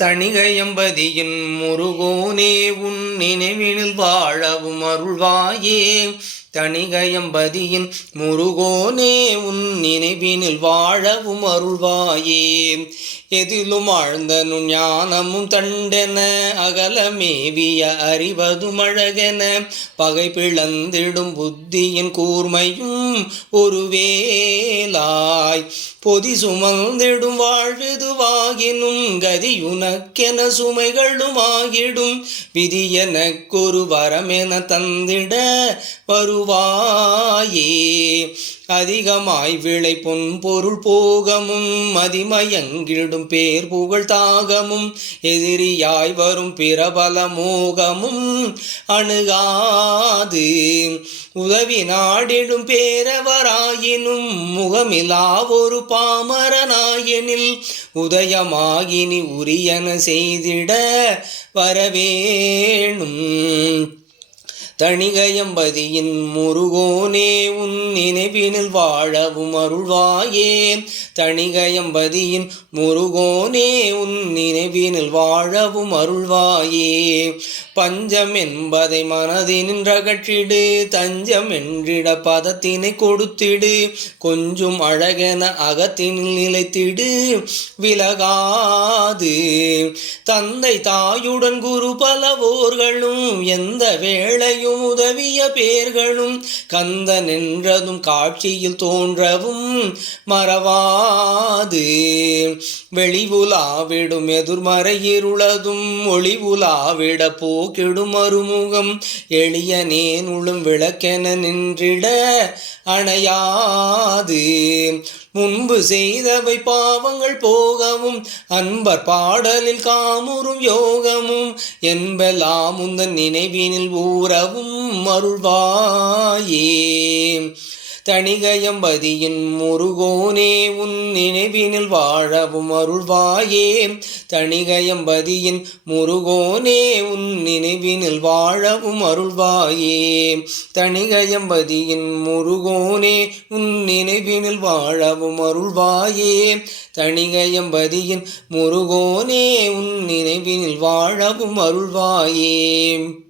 தணிகையம்பதியின் முருகோனே உன் நினைவினில் வாழவும் அருள்வாயே. தணிகையம்பதியின் முருகோனே உன் நினைவினில் வாழவும் அருள்வாயே. எதிலும் ஆழ்ந்தனு ஞானமும் தண்டென அகலமேவிய அறிவதும் அழகென பகை பிளந்திடும் புத்தியின் கூர்மையும் ஒரு வேலாய் பொதி சுமந்திடும் வாழ்வெதுவாகினும் கதியுனக்கென சுமைகளும் ஆகிடும் விதி எனக்கொரு வரமென தந்திட வருவாயே. அதிகமாய் விளை பொன் பொருள் போகமும் மதிமயங்கிடும் பேர் புகழ் தாகமும் எதிரியாய் வரும் பிரபல மோகமும் அணுகாது உதவி நாடிடும் பேரவராயினும் முகமிலா ஒரு பாமரனாயினில் உதயமாகினி உரியன செய்திட வரவேணும். தணிகையம்பதியின் முருகோனே உன் நினைவினில் வாழவும் அருள்வாயே. தணிகையம்பதியின் முருகோனே உன் நினைவினில் வாழவும் அருள்வாயே. பஞ்சம் என்பதை மனதினின்றகற்றிடு தஞ்சம் என்றிட பதத்தினை கொடுத்திடு கொஞ்சம் அழகென அகத்தினில் நிலைத்திடு விலகாது. தந்தை தாயுடன் குரு பலவோர்களும் எந்த வேளையும் உதவிய பேர்களும் கந்தன் என்றதும் காட்சியில் தோன்றவும் மறவாது. வெளிவுலாவிடும் எதிர்மறை இருளதும் ஒளிவுலாவிட போக்கிடும் அருமுகம் எளிய நேனுளும் விளக்கென நின்றிட அணையாது. முன்பு செய்தவை பாவங்கள் போகவும் அன்பர் பாடலில் காமுறும் யோகமும் என்பெல்லாம் உந்தன் நினைவினில் ஊறவும் அருள்வாயே. தணிகையம்பதியின் முருகோனே உன் நினைவினில் வாழவும் அருள்வாயே. தணிகையம்பதியின் முருகோனே உன் நினைவினில் வாழவும் அருள்வாயே. தணிகையம்பதியின் முருகோனே உன் நினைவினில் வாழவும் அருள்வாயே. தணிகையம்பதியின் முருகோனே உன் நினைவினில் வாழவும் அருள்வாயே.